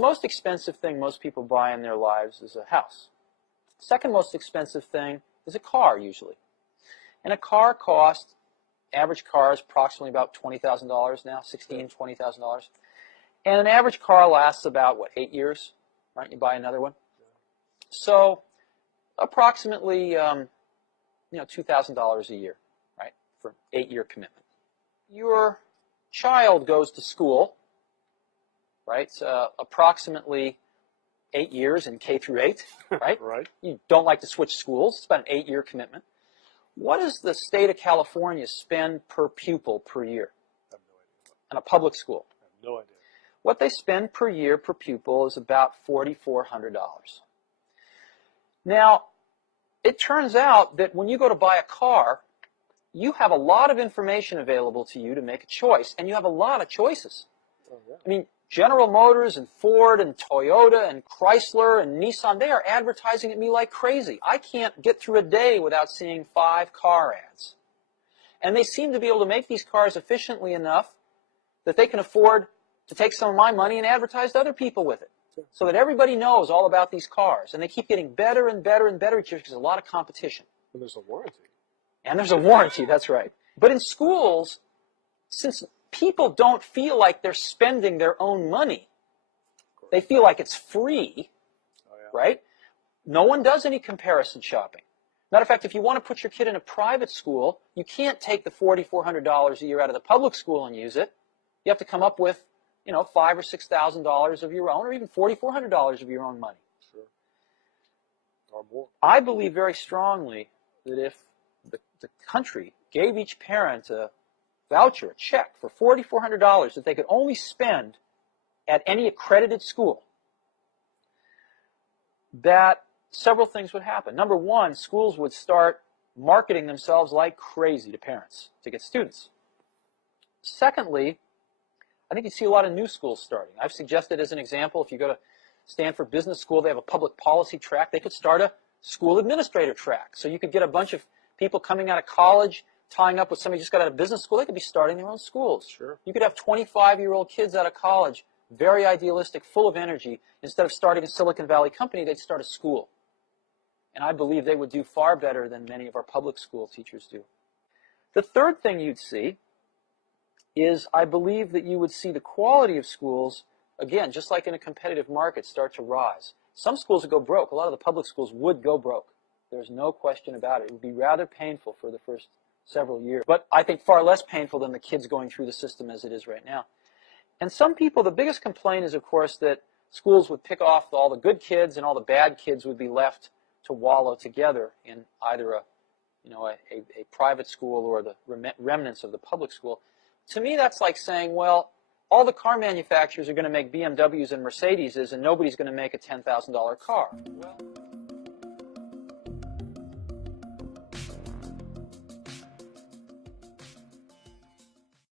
most expensive thing most people buy in their lives is a house. Second most expensive thing is a car, usually. And a car costs, average car is approximately about $20,000 now, $16,000, $20,000. And an average car lasts about, what, 8 years, right? You buy another one. So approximately, $2,000 a year, right, for 8-year commitment. Your child goes to school, right, approximately 8 years in K through 8, right? Right. You don't like to switch schools. It's about an 8-year commitment. What does the state of California spend per pupil per year? I have no idea. In a public school? I have no idea. What they spend per year per pupil is about $4,400. Now, it turns out that when you go to buy a car, you have a lot of information available to you to make a choice, and you have a lot of choices. Oh, yeah. I mean, General Motors and Ford and Toyota and Chrysler and Nissan, they are advertising at me like crazy. I can't get through a day without seeing 5 car ads. And they seem to be able to make these cars efficiently enough that they can afford to take some of my money and advertise to other people with it, so that everybody knows all about these cars. And they keep getting better and better and better each year because there's a lot of competition. And there's a warranty. And there's a warranty, that's right. But in schools, since people don't feel like they're spending their own money, they feel like it's free, right? No one does any comparison shopping. Matter of fact, if you want to put your kid in a private school, you can't take the $4,400 a year out of the public school and use it. You have to come up with, $5,000 or $6,000 of your own, or even $4,400 of your own money. Sure. Or more. I believe very strongly that if the country gave each parent a voucher, a check for $4,400 that they could only spend at any accredited school, that several things would happen. Number one, schools would start marketing themselves like crazy to parents to get students. Secondly, I think you see a lot of new schools starting. I've suggested as an example, if you go to Stanford Business School, they have a public policy track. They could start a school administrator track. So you could get a bunch of people coming out of college, tying up with somebody who just got out of business school. They could be starting their own schools. Sure. You could have 25-year-old kids out of college, very idealistic, full of energy. Instead of starting a Silicon Valley company, they'd start a school. And I believe they would do far better than many of our public school teachers do. The third thing you'd see is I believe that you would see the quality of schools, again, just like in a competitive market, start to rise. Some schools would go broke. A lot of the public schools would go broke. There's no question about it. It would be rather painful for the first several years, but I think far less painful than the kids going through the system as it is right now. And some people, the biggest complaint is, of course, that schools would pick off all the good kids and all the bad kids would be left to wallow together in either a private school or the remnants of the public school. To me, that's like saying, well, all the car manufacturers are going to make BMWs and Mercedeses, and nobody's going to make a $10,000 car. Well,